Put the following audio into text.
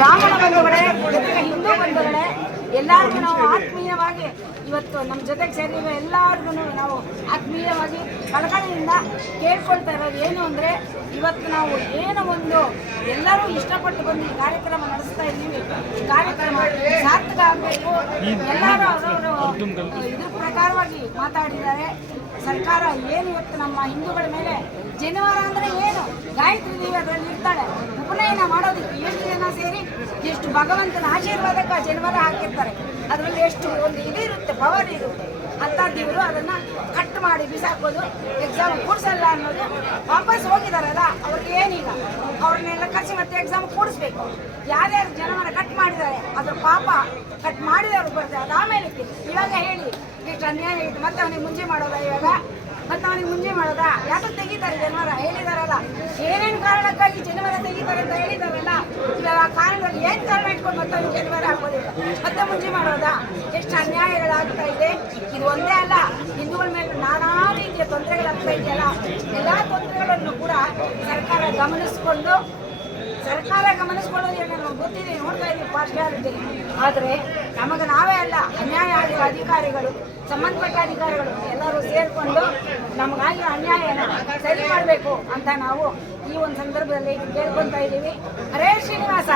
ಬ್ರಾಹ್ಮಣ ಬಂಧುಗಳೇ ಹಿಂದೂ ಬಂಧುಗಳೇ ಎಲ್ಲರಿಗೂ ನಾವು ಆತ್ಮೀಯವಾಗಿ ಇವತ್ತು ನಮ್ಮ ಜೊತೆಗೆ ಸೇರಿರುವ ಎಲ್ಲರಿಗೂ ನಾವು ಆತ್ಮೀಯವಾಗಿ ಕಳಕಳಿಯಿಂದ ಕೇಳ್ಕೊಳ್ತಾ ಇರೋದು ಏನು ಅಂದರೆ, ಇವತ್ತು ನಾವು ಏನು ಒಂದು ಎಲ್ಲರೂ ಇಷ್ಟಪಟ್ಟು ಬಂದು ಈ ಕಾರ್ಯಕ್ರಮ ನಡೆಸ್ತಾ ಇದ್ದೀವಿ. ಈ ಕಾರ್ಯಕ್ರಮ ಸಾರ್ಥಕ ಆಗಬೇಕು. ಎಲ್ಲರೂ ಅವರವರು ಇದ್ರ ಪ್ರಕಾರವಾಗಿ ಮಾತಾಡಿದ್ದಾರೆ. ಸರ್ಕಾರ ಏನು ಇವತ್ತು ನಮ್ಮ ಹಿಂದೂಗಳ ಮೇಲೆ, ಜನಿವಾರ ಅಂದರೆ ಏನು? ಗಾಯತ್ರಿ ದೇವಿ ಅದರಲ್ಲಿ ಇರ್ತಾಳೆ ಉಪನಯನ ಮಾಡೋದಕ್ಕೆ ಎಷ್ಟು ಜನ ಸೇರಿ ಎಷ್ಟು ಭಗವಂತನ ಆಶೀರ್ವಾದಕ್ಕೆ ಆ ಜನ್ಮದ ಹಾಕಿರ್ತಾರೆ. ಅದರಲ್ಲಿ ಎಷ್ಟು ಒಂದು ಇದು ಇರುತ್ತೆ ಪವರ್ ಇರುತ್ತೆ. ಅಂಥದ್ದು ದೇವರು ಅದನ್ನ ಕಟ್ ಮಾಡಿ ಬಿಸಾಕೋದು ಎಕ್ಸಾಮ್ ಕೂಡಿಸಲ್ಲ ಅನ್ನೋದು ವಾಪಸ್ ಹೋಗಿದಾರಲ್ಲ, ಅವ್ರಿಗೆ ಏನಿಲ್ಲ. ಅವ್ರನ್ನೆಲ್ಲ ಕಸಿ ಮತ್ತೆ ಎಕ್ಸಾಮ್ ಕೂಡಿಸ್ಬೇಕು. ಯಾರ್ಯಾರು ಜನವನ್ನ ಕಟ್ ಮಾಡಿದ್ದಾರೆ ಅದ್ರ ಪಾಪ ಕಟ್ ಮಾಡಿದವರು ಬರ್ತಾರೆ. ಆಮೇಲೆ ಇವಾಗ ಹೇಳಿ, ಇಷ್ಟು ಅನ್ಯಾಯ ಇತ್ತು ಮತ್ತೆ ಅವನಿಗೆ ಮುಂಜೆ ಮಾಡೋದ ಇವಾಗ? ಮತ್ತೆ ಅವನಿಗೆ ಮುಂಜೆ ಮಾಡೋದ? ಯಾಕೆ ತೆಗಿತಾರೆ ಜನವರ? ಹೇಳಿದಾರಲ್ಲ. ಏನೇನು ಕಾರಣಕ್ಕಾಗಿ ಜನವರ ತೆಗಿತಾರೆ ಅಂತ ಹೇಳಿದಾರಲ್ಲ. ಇವಾಗ ಕಾರಣ ಇಟ್ಕೊಂಡು ಮತ್ತೆ ಅವನಿಗೆ ಜನವರ ಹಾಕೋದಿಲ್ಲ ಮತ್ತೆ ಮುಂಚೆ ಮಾಡೋದಾ? ಎಷ್ಟು ಅನ್ಯಾಯಗಳಾಗ್ತಾ ಇದೆ. ಇದು ಒಂದೇ ಅಲ್ಲ, ಹಿಂದೂಗಳ ಮೇಲೆ ನಾನಾ ರೀತಿಯ ತೊಂದರೆಗಳಾಗ್ತಾ ಇದೆಯಲ್ಲ, ಎಲ್ಲ ತೊಂದರೆಗಳನ್ನು ಕೂಡ ಸರ್ಕಾರ ಗಮನಿಸಿಕೊಂಡು, ಸರ್ಕಾರ ಗಮನಿಸ್ಕೊಳ್ಳೋದು ಏನೋ ಗೊತ್ತಿದೆ, ನೋಡ್ತಾ ಇದ್ದೀವಿ ಪಾರ್ಶಾಲಿಟಿ ಆದರೆ ನಮಗೆ ನಾವೇ ಅಲ್ಲ, ಅನ್ಯಾಯ ಆಗಿರೋ ಅಧಿಕಾರಿಗಳು, ಸಂಬಂಧಪಟ್ಟ ಅಧಿಕಾರಿಗಳು ಎಲ್ಲರೂ ಸೇರಿಕೊಂಡು ನಮಗಾಗಿರೋ ಅನ್ಯಾಯನ ಸರಿ ಮಾಡಬೇಕು ಅಂತ ನಾವು ಈ ಒಂದು ಸಂದರ್ಭದಲ್ಲಿ ಕೇಳ್ಕೊತಾ ಇದ್ದೀವಿ. ಹರೇ ಶ್ರೀನಿವಾಸ!